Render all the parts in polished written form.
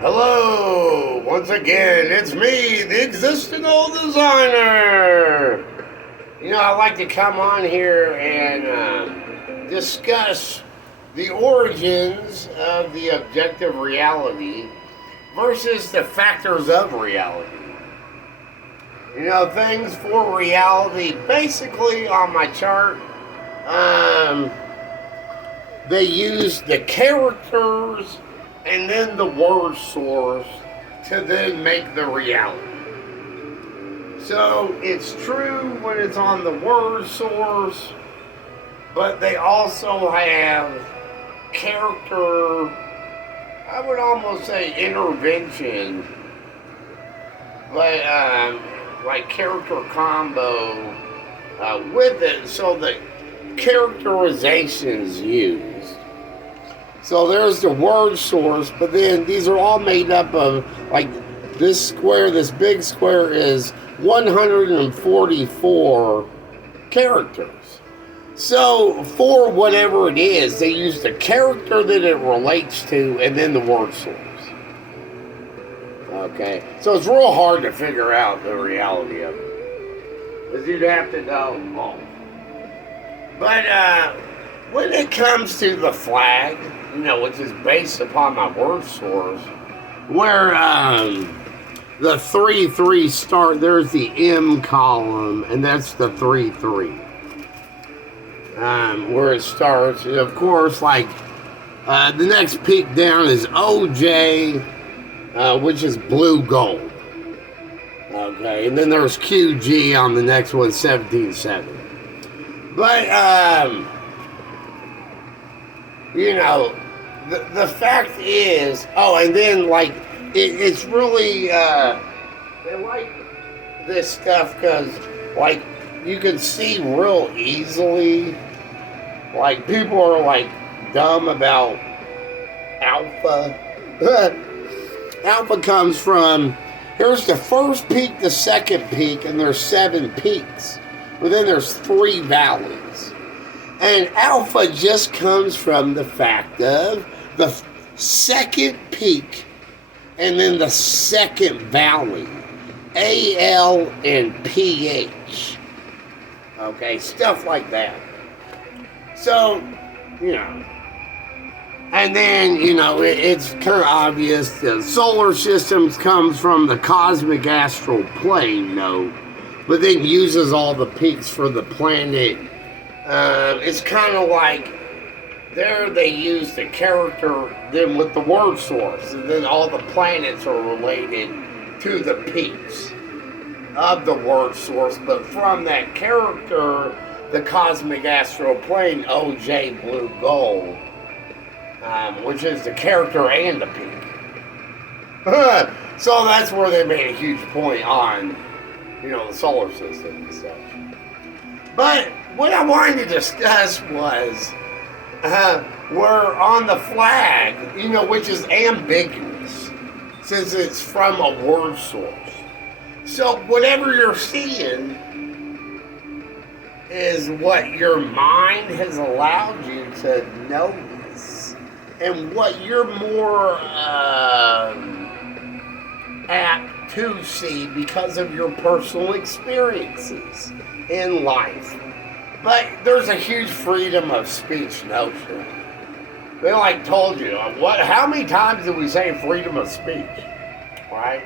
Hello, once again, it's me, the Existential Designer. I like to come on here and discuss the origins of the objective reality versus the factors of reality. Things for reality, basically on my chart, they use the characters and then the word source to then make the reality. So it's true when it's on the word source, but they also have character, I would almost say intervention, but like character combo with it, so the characterization's used. So there's the word source, but then these are all made up of, like, this square, this big square is 144 characters. So for whatever it is, they use the character that it relates to and then the word source. Okay, so it's real hard to figure out the reality of it, because you'd have to know both. But when it comes to the flag, which is based upon my word source, where the 3-3 start, there's the M column, and that's the 3-3. Where it starts, and of course, like the next peak down is OJ, which is blue gold. Okay, and then there's QG on the next one, 17-7. But the fact is, and then, like, it's really, they like this stuff because, like, you can see real easily, like, people are, like, dumb about alpha. Alpha comes from, here's the first peak, the second peak, and there's 7 peaks. But then there's 3 valleys. And alpha just comes from the fact of the second peak and then the second valley. AL and PH. Okay, stuff like that. So, and then, it's kind of obvious the solar systems comes from the cosmic astral plane, but then uses all the peaks for the planet. It's kind of like there they use the character then with the word source, and then all the planets are related to the peaks of the word source, but from that character, the cosmic astral plane, OJ blue gold, which is the character and the peak. So that's where they made a huge point on, the solar system and such. But what I wanted to discuss was we're on the flag, which is ambiguous since it's from a word source. So whatever you're seeing is what your mind has allowed you to notice and what you're more apt to see because of your personal experiences in life. But there's a huge freedom of speech notion. They told you, how many times did we say freedom of speech? Right?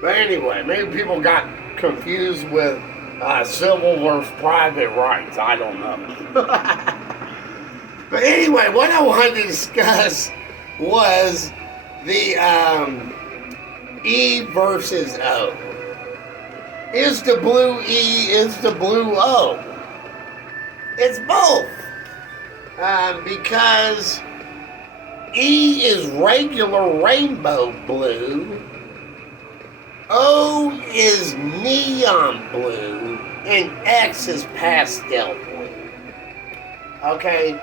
But anyway, maybe people got confused with civil versus private rights. I don't know. But anyway, what I wanted to discuss was the E versus O. Is the blue E, is the blue O? It's both. Because E is regular rainbow blue, O is neon blue, and X is pastel blue. Okay?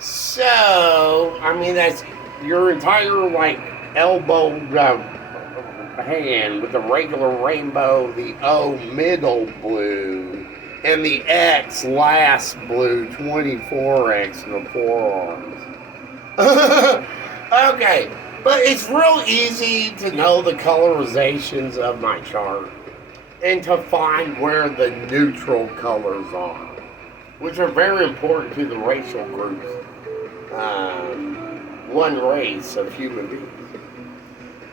So, that's your entire, elbow hand with the regular rainbow, the O middle blue, and the X last blue, 24X in the forearms. Okay, but it's real easy to know the colorizations of my chart and to find where the neutral colors are, which are very important to the racial groups. One race of human beings.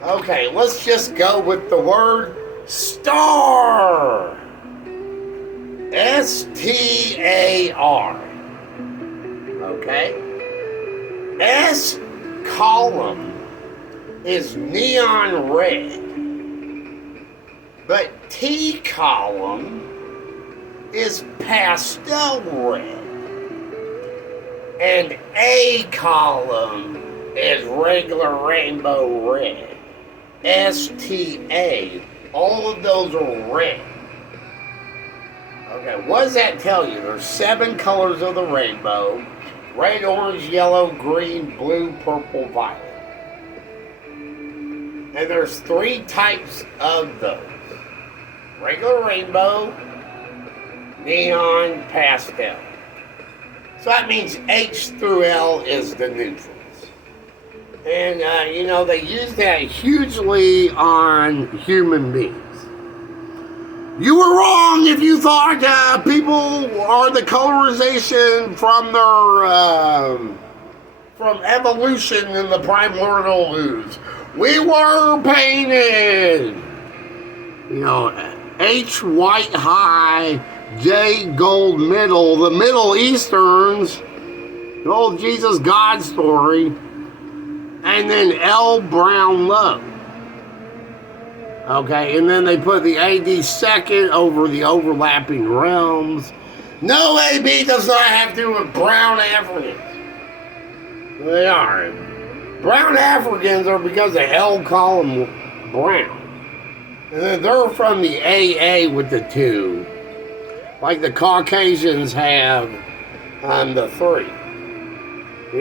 Okay, let's just go with the word star. STAR. Okay? S column is neon red, but T column is pastel red, and A column is regular rainbow red. STA. All of those are red. Okay, what does that tell you? There's 7 colors of the rainbow: red, orange, yellow, green, blue, purple, violet. And there's 3 types of those: regular rainbow, neon, pastel. So that means H through L is the neutrals. And, they use that hugely on human beings. You were wrong if you thought people are the colorization from their from evolution in the primordial ooze. We were painted. H white high, J gold middle. The Middle Easterns, the old Jesus God story, and then L brown low. Okay, and then they put the AD second over the overlapping realms. No, AB does not have to do with brown Africans. They are. Brown Africans are because of L column brown. And then they're from the AA with the 2. Like the Caucasians have the 3.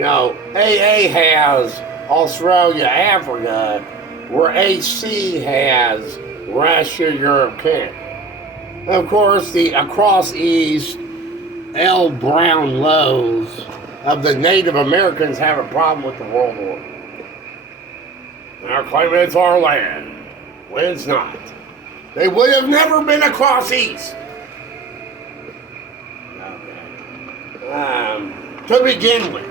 AA has Australia, Africa, where AC has Russia, Europe, Canada. Of course, the across East, L brown lows of the Native Americans have a problem with the World Order. They're claiming it's our land, when it's not. They would have never been across East. To begin with.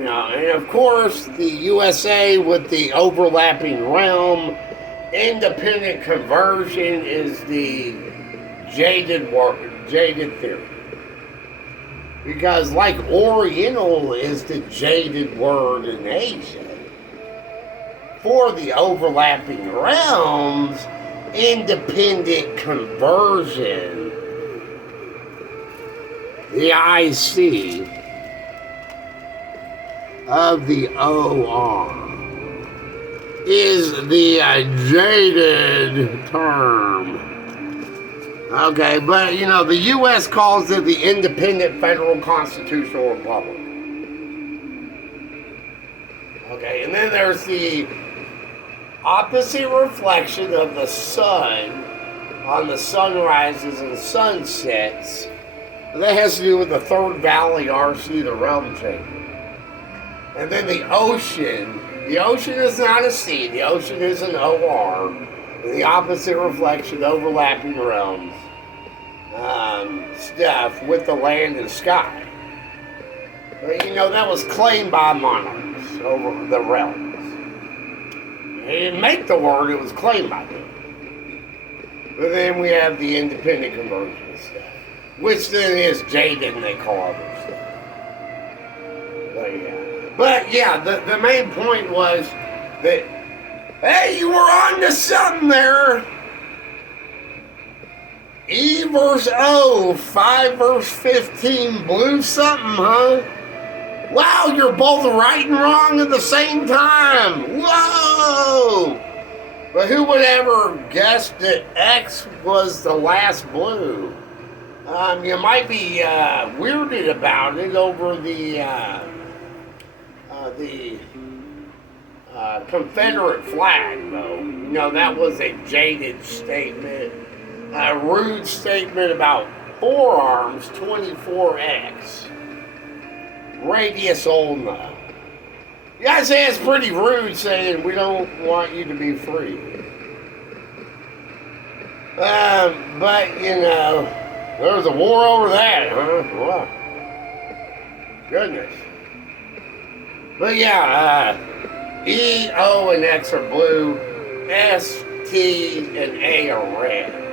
And of course, the USA with the overlapping realm, independent conversion is the jaded theory. Because like Oriental is the jaded word in Asia, for the overlapping realms, independent conversion, the IC of the OR is the jaded term. Okay, but the U.S. calls it the Independent Federal Constitutional Republic. Okay, and then there's the opposite reflection of the sun on the sunrises and sunsets. That has to do with the third valley RC, the realm chamber. And then the ocean is not a C, the ocean is an OR. And the opposite reflection, overlapping realms, stuff with the land and sky. But that was claimed by monarchs over the realms. They didn't make the word, it was claimed by them. But then we have the independent conversion stuff, which then is jaded and they call other stuff. But yeah, the main point was that, hey, you were on to something there. E verse O, 5 verse 15, blew something, huh? Wow, you're both right and wrong at the same time. Whoa! But who would ever guess that X was the last blue? You might be weirded about it over the Confederate flag, though. That was a jaded statement, a rude statement about forearms, 24X. Radius Ulna. You gotta say it's pretty rude saying we don't want you to be free. But, you know, there was a war over that, huh? Wow. Goodness. But yeah, E, O, and X are blue. S, T, and A are red.